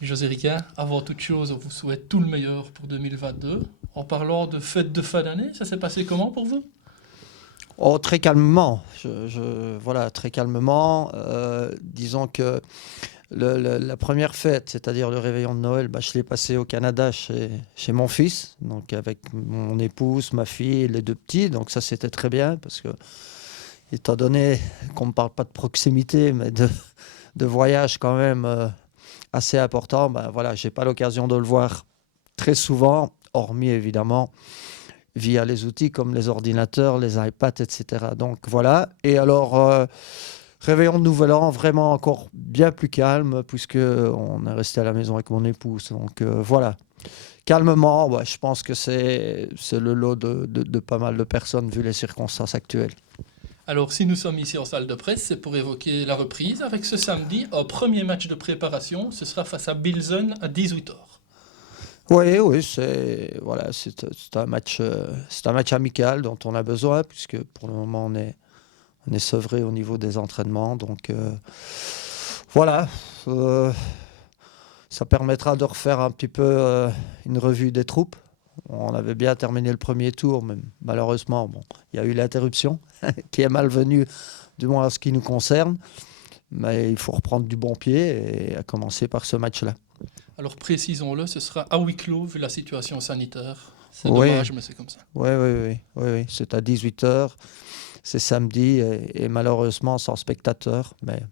José Riquin, avant toute chose, on vous souhaite tout le meilleur pour 2022. En parlant de fête de fin d'année, ça s'est passé comment pour vous? Oh, très calmement. Voilà, très calmement. Disons que la première fête, c'est-à-dire le réveillon de Noël, bah, je l'ai passé au Canada chez mon fils, donc avec mon épouse, ma fille et les deux petits. Donc ça, c'était très bien parce que, étant donné qu'on ne parle pas de proximité, mais de voyage quand même assez important, bah, voilà, j'ai pas l'occasion de le voir très souvent, hormis évidemment via les outils comme les ordinateurs, les iPads, etc. Donc voilà. Et alors, réveillon de Nouvel An, vraiment encore bien plus calme, puisque on est resté à la maison avec mon épouse. Donc voilà. Calmement, ouais, je pense que c'est le lot de pas mal de personnes vu les circonstances actuelles. Alors, si nous sommes ici en salle de presse, c'est pour évoquer la reprise avec ce samedi, un premier match de préparation. Ce sera face à Bilzen à 18h. Oui, oui, c'est un match amical dont on a besoin, puisque pour le moment on est sevré au niveau des entraînements. Donc voilà, euh, ça permettra de refaire un petit peu une revue des troupes. On avait bien terminé le premier tour, mais malheureusement, bon, il y a eu l'interruption qui est malvenue, du moins en ce qui nous concerne. Mais il faut reprendre du bon pied et à commencer par ce match-là. Alors, précisons-le, ce sera à huis clos vu la situation sanitaire. C'est Oui, dommage, mais c'est comme ça. oui, oui, oui, oui, oui. C'est à 18h, c'est samedi et malheureusement sans spectateurs. Mais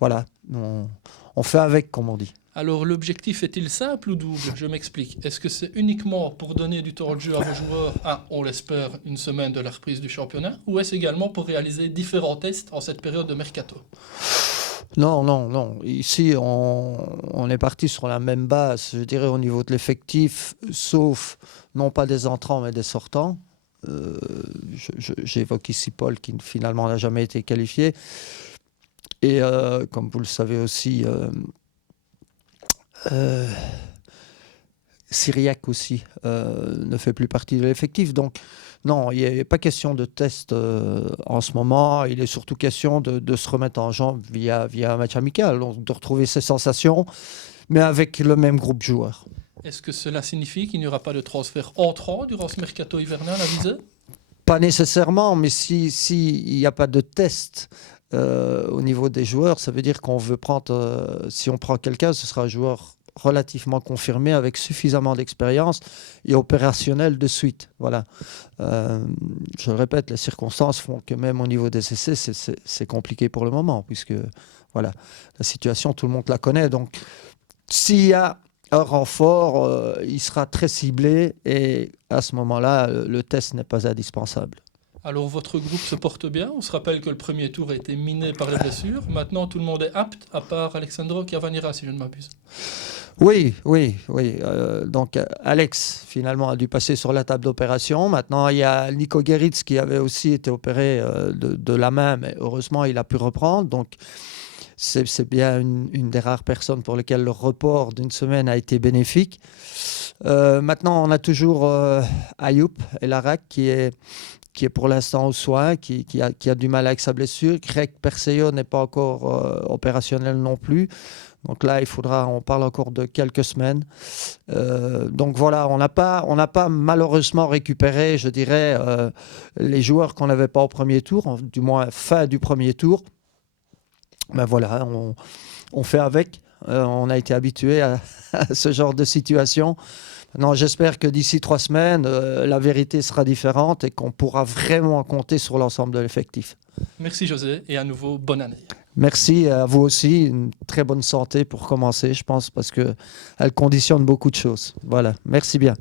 voilà, on fait avec, comme on dit. Alors, l'objectif est-il simple ou double? Je m'explique. Est-ce que c'est uniquement pour donner du temps de jeu à vos joueurs à, on l'espère, une semaine de la reprise du championnat? Ou est-ce également pour réaliser différents tests en cette période de mercato? Non, non, non. Ici, on est parti sur la même base, je dirais, au niveau de l'effectif, sauf non pas des entrants, mais des sortants. Euh, J'évoque ici Paul qui finalement n'a jamais été qualifié. Et comme vous le savez aussi, euh, Syriac aussi ne fait plus partie de l'effectif. Donc, non, il n'est pas question de test en ce moment. Il est surtout question de se remettre en jambe via un match amical, donc de retrouver ses sensations, mais avec le même groupe de joueurs. Est-ce que cela signifie qu'il n'y aura pas de transfert entrant durant ce mercato hivernal à viser? Pas nécessairement, mais si il n'y a pas de test au niveau des joueurs, ça veut dire qu'on veut prendre, si on prend quelqu'un, ce sera un joueur relativement confirmé avec suffisamment d'expérience et opérationnel de suite. Voilà. Euh, je le répète, les circonstances font que même au niveau des essais, c'est compliqué pour le moment, puisque voilà, la situation, tout le monde la connaît. Donc, s'il y a un renfort, il sera très ciblé et à ce moment-là, le test n'est pas indispensable. Alors votre groupe se porte bien. On se rappelle que le premier tour a été miné par les blessures. Maintenant, tout le monde est apte, à part Alexandro Cavaniera, si je ne m'abuse. Oui, oui, oui. Donc Alex, finalement, a dû passer sur la table d'opération. Maintenant, il y a Nico Geritz qui avait aussi été opéré de la main, mais heureusement, il a pu reprendre. Donc, c'est bien une des rares personnes pour lesquelles le report d'une semaine a été bénéfique. Maintenant, on a toujours Ayoub Elharak qui est pour l'instant aux soins, qui a du mal avec sa blessure. Greg Perseyo n'est pas encore opérationnel non plus. Donc là, on parle encore de quelques semaines. Donc voilà, on n'a pas malheureusement récupéré, je dirais, les joueurs qu'on n'avait pas au premier tour, du moins fin du premier tour. Ben voilà, on fait avec. On a été habitué à ce genre de situation. Non, j'espère que d'ici 3 semaines, la vérité sera différente et qu'on pourra vraiment compter sur l'ensemble de l'effectif. Merci José et à nouveau bonne année. Merci à vous aussi. Une très bonne santé pour commencer, je pense, parce qu'elle conditionne beaucoup de choses. Voilà, merci bien.